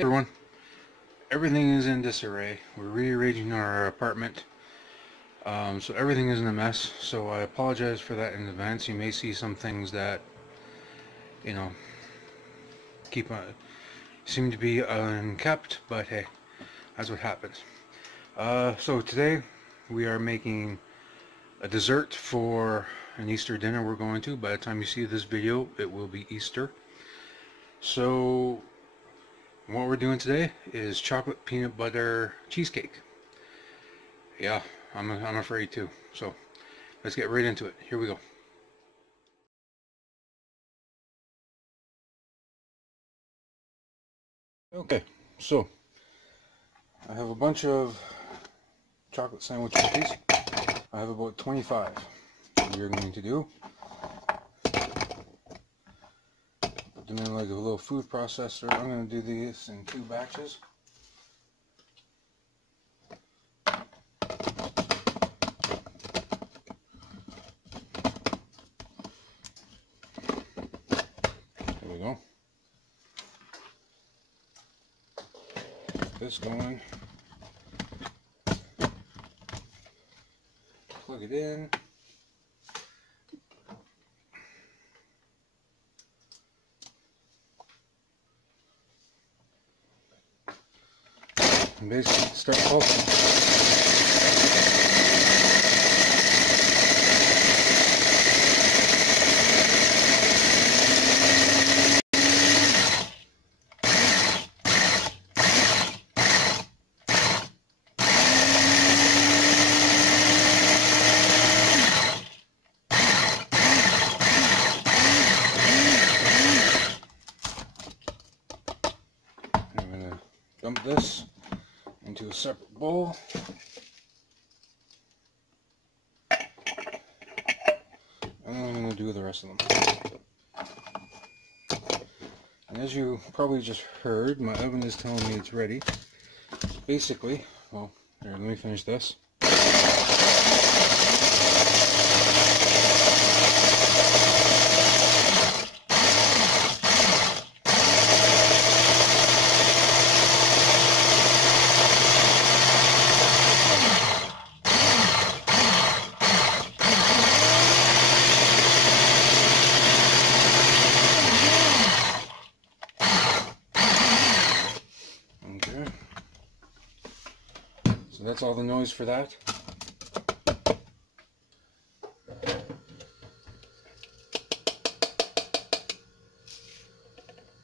Hey everyone, everything is in disarray. We're rearranging our apartment, so everything is in a mess, so I apologize for that in advance. You may see some things that, you know, seem to be unkept, but hey, that's what happens. So today we are making a dessert for an Easter dinner we're going to. By the time you see this video, it will be Easter. So what we're doing today is chocolate peanut butter cheesecake. Yeah, I'm afraid too. So let's get right into it. Here we go. Okay, so I have a bunch of chocolate sandwich cookies. I have about 25. What you're going to do, put them in like a little food processor. I'm going to do these in 2 batches. There we go. Get this going. Plug it in. And basically start pulsing. I'm going to dump this into a separate bowl. And I'm going to do the rest of them. And as you probably just heard, my oven is telling me it's ready. Basically, well, here, let me finish this. So that's all the noise for that.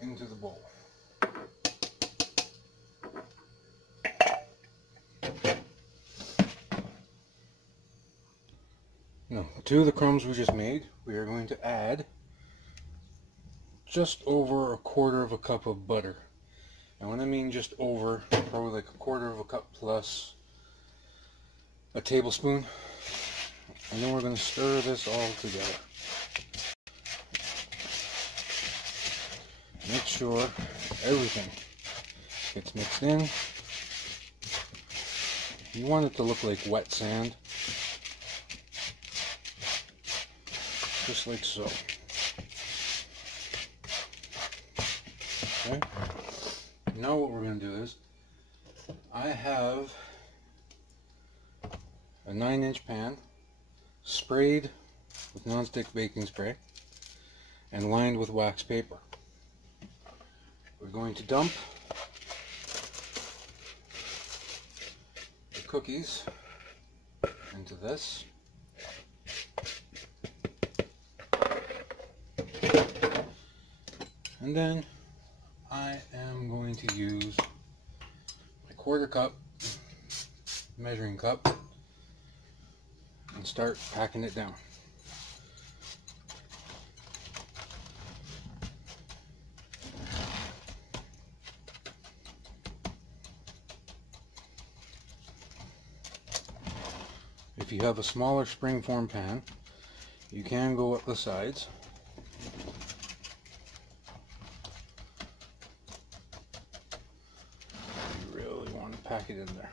Into the bowl. Now, to the crumbs we just made, we are going to add just over 1/4 cup of butter. And when I mean just over, probably like 1/4 cup plus a tablespoon. And then we're going to stir this all together. Make sure everything gets mixed in. You want it to look like wet sand. Just like so. Okay. Now what we're going to do is, I have a 9-inch pan sprayed with nonstick baking spray and lined with wax paper. We're going to dump the cookies into this. And then I am going to use my 1/4 cup measuring cup and start packing it down. If you have a smaller springform pan, you can go up the sides. You really want to pack it in there.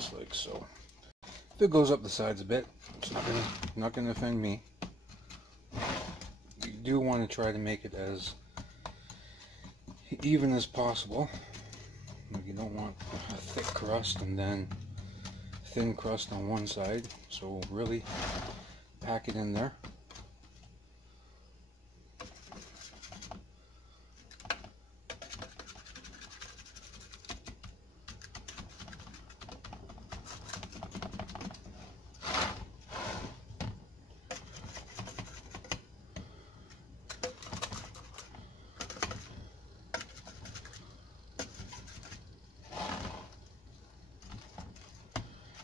just like so. If it goes up the sides a bit, it's not gonna offend me. You do want to try to make it as even as possible. You don't want a thick crust and then thin crust on one side, so really pack it in there.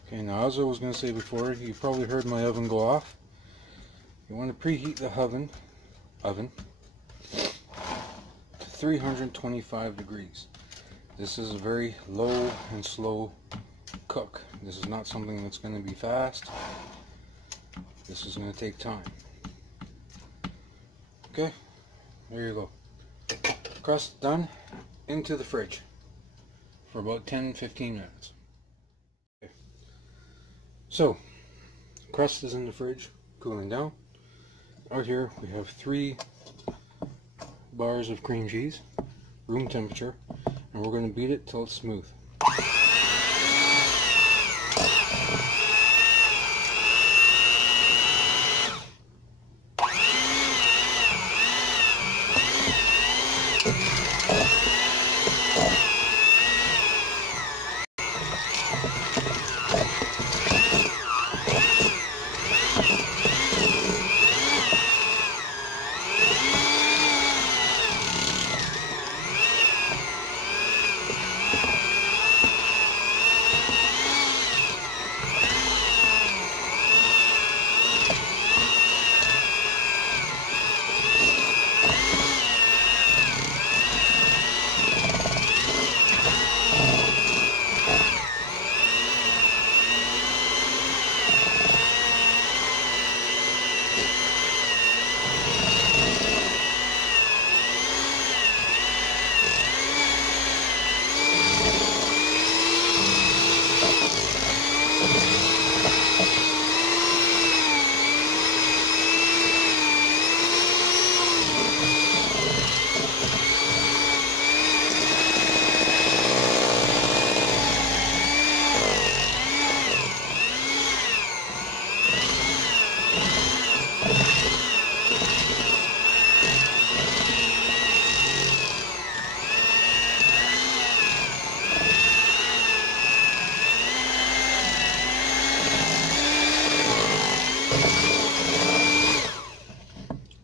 Okay, now as I was going to say before, you probably heard my oven go off. You want to preheat the oven to 325 degrees. This is a very low and slow cook. This is not something that's going to be fast. This is going to take time. Okay, there you go. Crust done. Into the fridge for about 10-15 minutes. Okay. So, crust is in the fridge, cooling down. Out here we have 3 bars of cream cheese, room temperature, and we're going to beat it till it's smooth.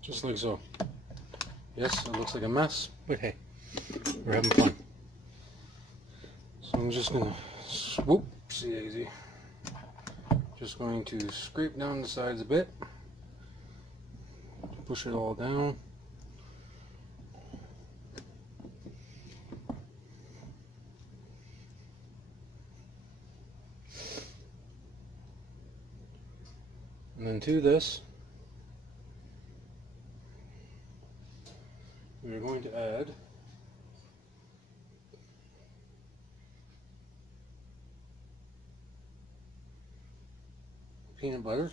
Just like so. Yes, it looks like a mess, but hey, we're having fun. So I'm just gonna whoopsie daisy. Just going to scrape down the sides a bit, push it all down. And then to this, we're going to add peanut butter,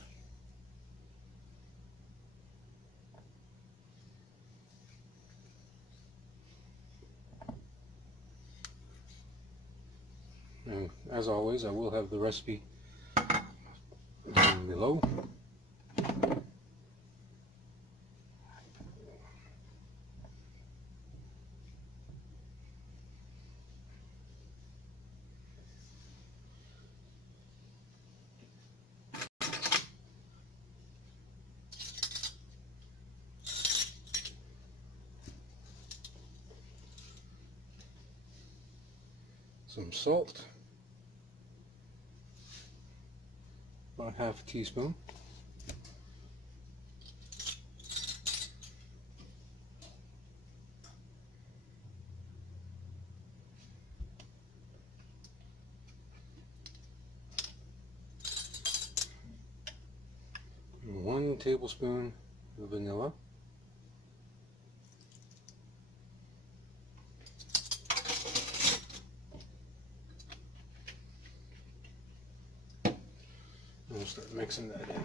and as always I will have the recipe down below. Some salt, about half a teaspoon. And 1 tablespoon of vanilla. We'll start mixing that in.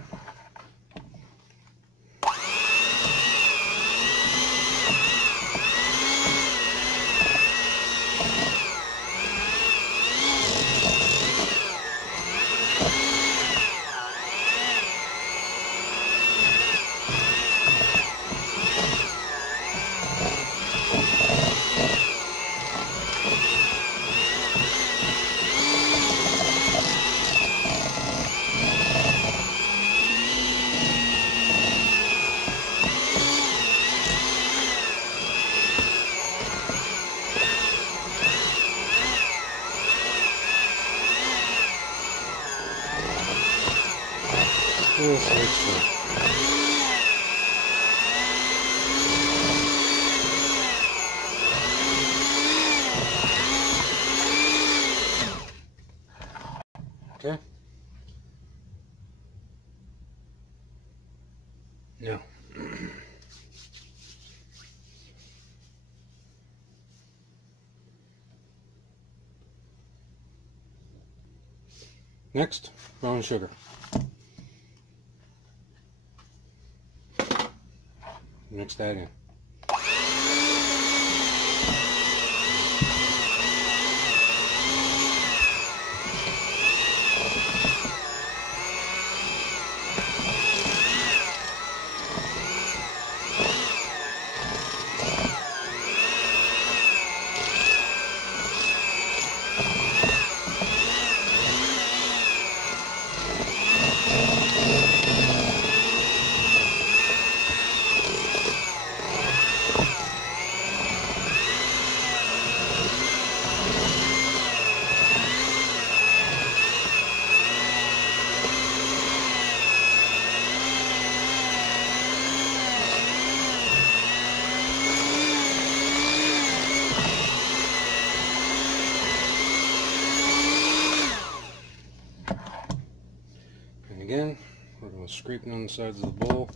Okay. Now, next, brown sugar. Mix that in. Again, we're going to scrape it on the sides of the bowl.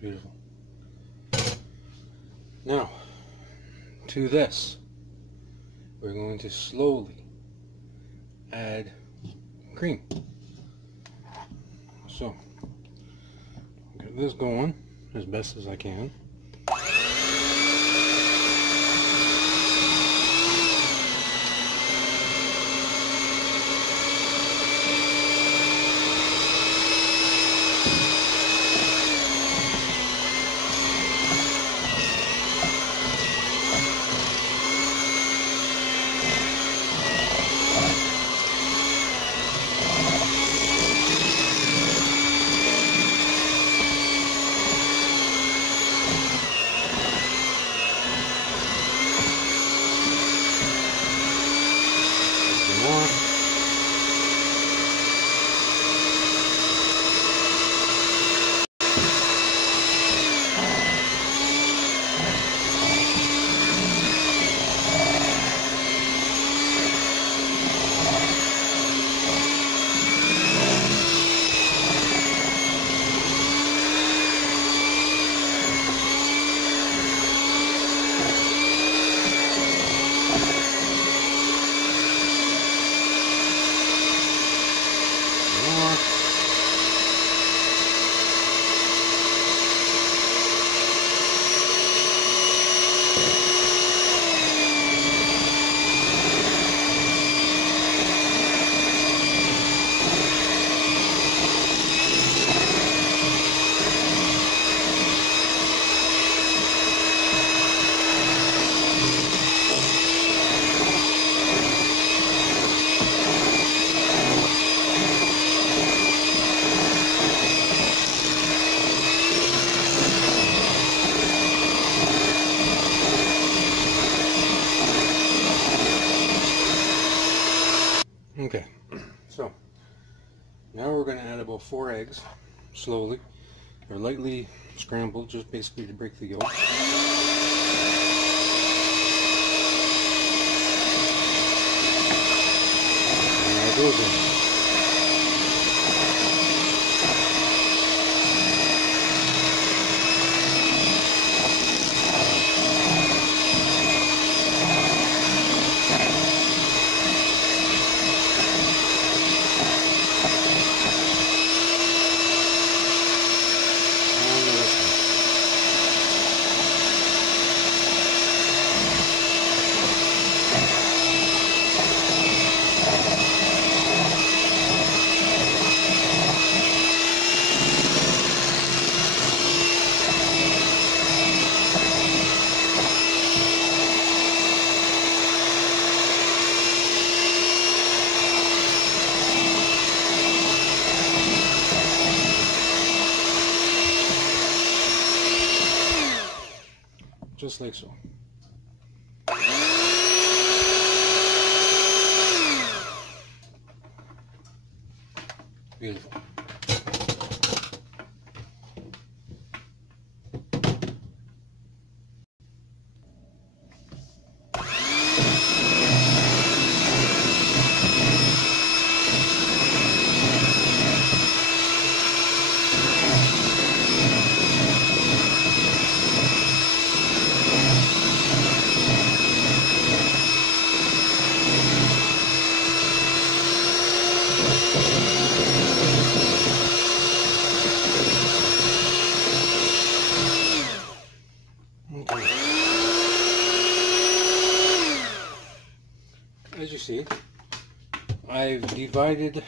Beautiful. Now, to this, we're going to slowly add cream. So, get this going as best as I can. Okay, so now we're going to add about 4 eggs slowly. They're lightly scrambled, just basically to break the yolk. And there it goes in. just like so. Beautiful. As you see, I've divided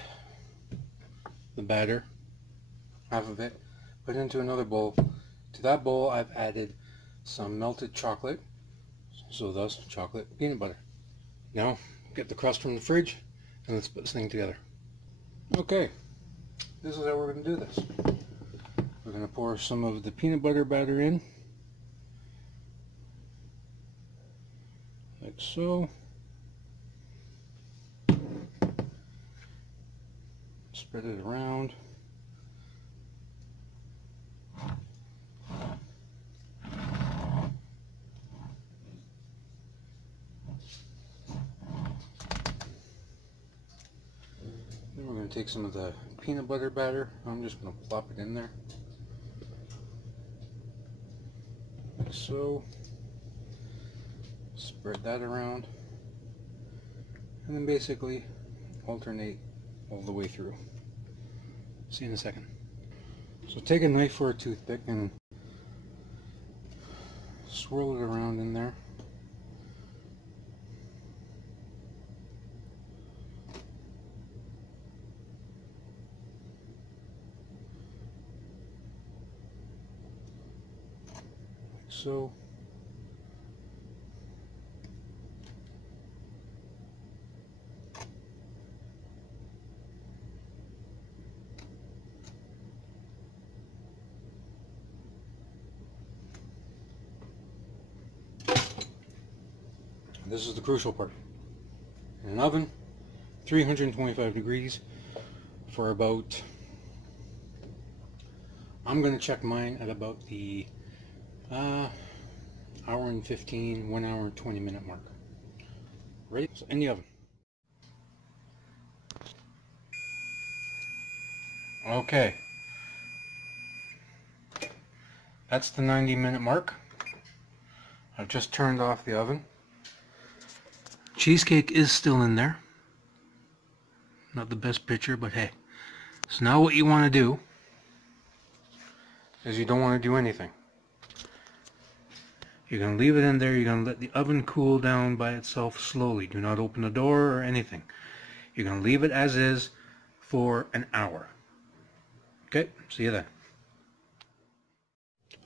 the batter, half of it, put into another bowl. To that bowl I've added some melted chocolate, so thus chocolate peanut butter. Now get the crust from the fridge and let's put this thing together. Okay, this is how we're going to do this. We're going to pour some of the peanut butter batter in, like so. Spread it around. Then we're going to take some of the peanut butter batter. I'm just going to plop it in there. Like so. Spread that around. And then basically alternate all the way through. See you in a second. So take a knife or a toothpick and swirl it around in there. Like so. This is the crucial part. In an oven, 325 degrees for about, I'm going to check mine at about the hour and 15, 1 hour and 20 minute mark. Ready? So in the oven. Okay. That's the 90-minute mark. I've just turned off the oven. Cheesecake is still in there. Not the best picture, but hey. So now what you want to do is you don't want to do anything. You're going to leave it in there. You're going to let the oven cool down by itself slowly. Do not open the door or anything. You're going to leave it as is for an hour. Okay, see you then.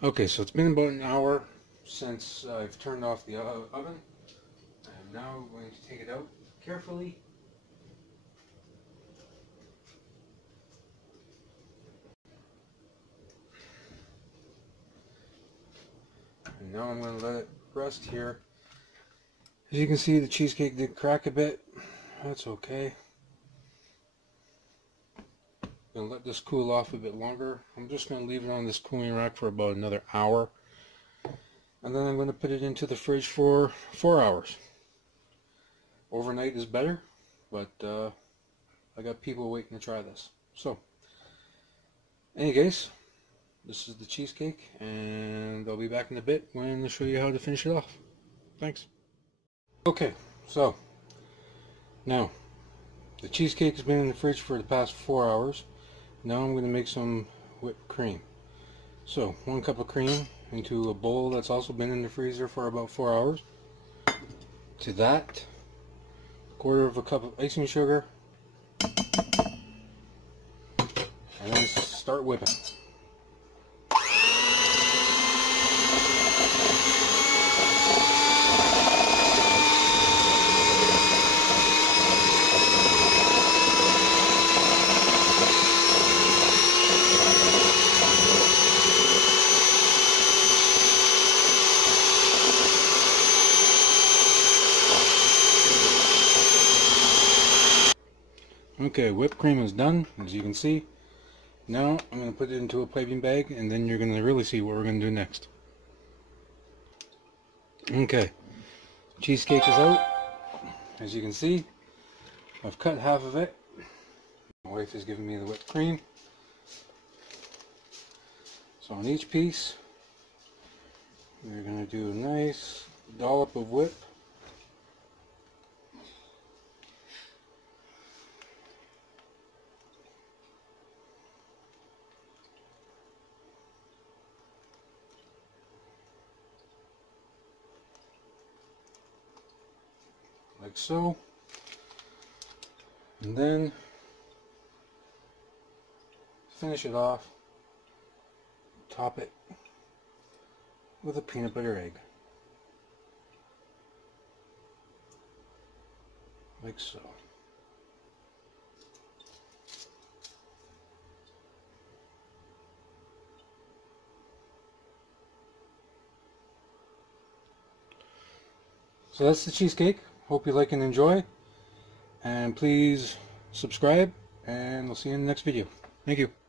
Okay, so it's been about an hour since I've turned off the oven. Now I'm going to take it out carefully. And now I'm going to let it rest here. As you can see, the cheesecake did crack a bit. That's okay. I'm going to let this cool off a bit longer. I'm just going to leave it on this cooling rack for about another hour. And then I'm going to put it into the fridge for 4 hours. Overnight is better, but I got people waiting to try this. So, any case, this is the cheesecake, and I'll be back in a bit when I show you how to finish it off. Thanks. Okay, so now the cheesecake has been in the fridge for the past 4 hours. Now I'm going to make some whipped cream. So 1 cup of cream into a bowl that's also been in the freezer for about 4 hours. To that, 1/4 cup of icing sugar, and then start whipping. Okay, whipped cream is done, as you can see. Now I'm going to put it into a piping bag, and then you're going to really see what we're going to do next. Okay, cheesecake is out. As you can see, I've cut half of it. My wife is giving me the whipped cream. So on each piece, we're going to do a nice dollop of whip. Like so. And then finish it off, top it with a peanut butter egg. Like so. So that's the cheesecake. Hope you like and enjoy. And please subscribe, and we'll see you in the next video. Thank you.